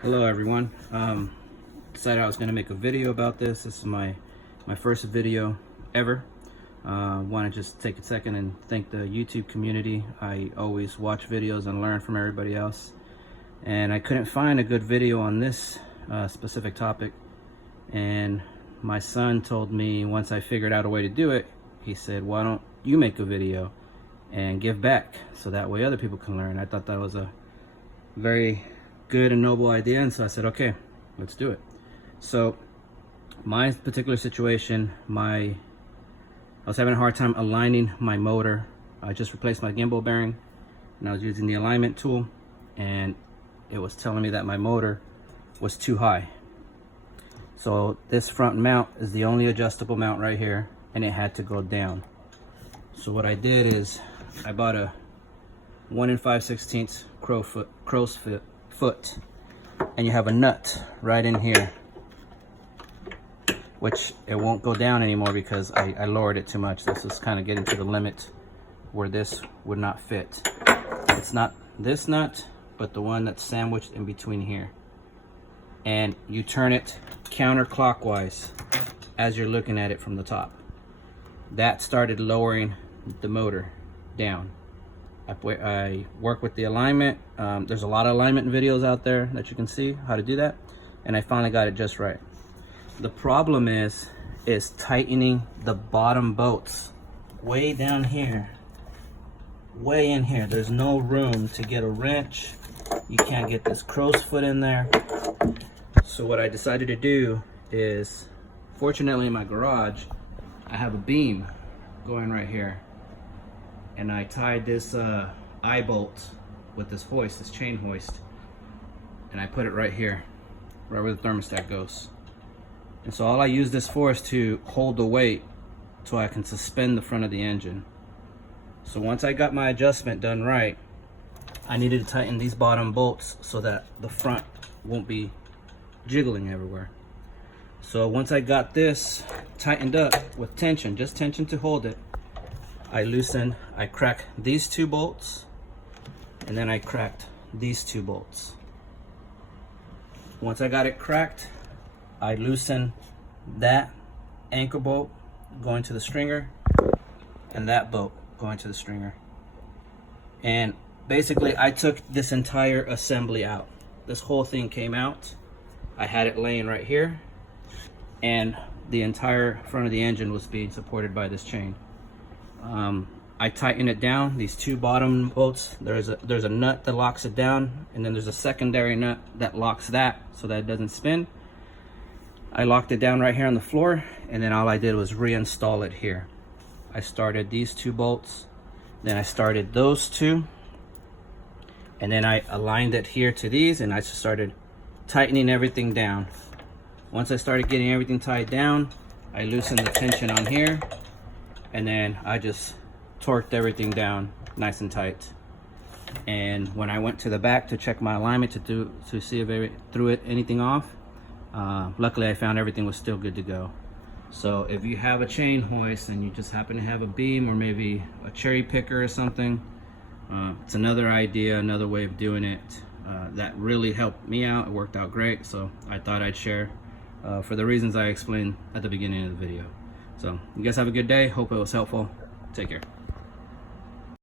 Hello everyone. Decided I was going to make a video about this. This is my first video ever. Want to just take a second and thank the YouTube community. I always watch videos and learn from everybody else, and I couldn't find a good video on this specific topic, and my son told me once I figured out a way to do it, he said, why don't you make a video and give back so that way other people can learn. I thought that was a very good and noble idea, and so I said, okay, let's do it. So my particular situation, I was having a hard time aligning my motor. I just replaced my gimbal bearing and I was using the alignment tool, and it was telling me that my motor was too high. So this front mount is the only adjustable mount right here, and it had to go down. So what I did is I bought a 1 5/16 crow's foot, and you have a nut right in here, which it won't go down anymore because I lowered it too much. This is kind of getting to the limit where this would not fit. It's not this nut, but the one that's sandwiched in between here, and you turn it counterclockwise as you're looking at it from the top. That started lowering the motor down. I work with the alignment. There's a lot of alignment videos out there that you can see how to do that, and I finally got it just right. The problem is tightening the bottom bolts way down here, way in here. There's no room to get a wrench. You can't get this crow's foot in there. So what I decided to do is, fortunately in my garage, I have a beam going right here, and I tied this eye bolt with this hoist, this chain hoist, and I put it right here, right where the thermostat goes. And so all I use this for is to hold the weight so I can suspend the front of the engine. So once I got my adjustment done right, I needed to tighten these bottom bolts so that the front won't be jiggling everywhere. So once I got this tightened up with tension, just tension to hold it, I cracked these two bolts, and then I cracked these two bolts. Once I got it cracked, I loosened that anchor bolt going to the stringer and that bolt going to the stringer. And basically I took this entire assembly out. This whole thing came out. I had it laying right here, and the entire front of the engine was being supported by this chain. I tightened it down. These two bottom bolts, there's a nut that locks it down, and then there's a secondary nut that locks that so that it doesn't spin. I locked it down right here on the floor, and then all I did was reinstall it here. I started these two bolts, then I started those two, and then I aligned it here to these, and I just started tightening everything down. Once I started getting everything tied down, I loosened the tension on here, and then I just torqued everything down nice and tight. And when I went to the back to check my alignment to see if I threw anything off, luckily I found everything was still good to go. So if you have a chain hoist and you just happen to have a beam or maybe a cherry picker or something, it's another idea, another way of doing it that really helped me out. It worked out great, so I thought I'd share for the reasons I explained at the beginning of the video. So you guys have a good day. Hope it was helpful. Take care.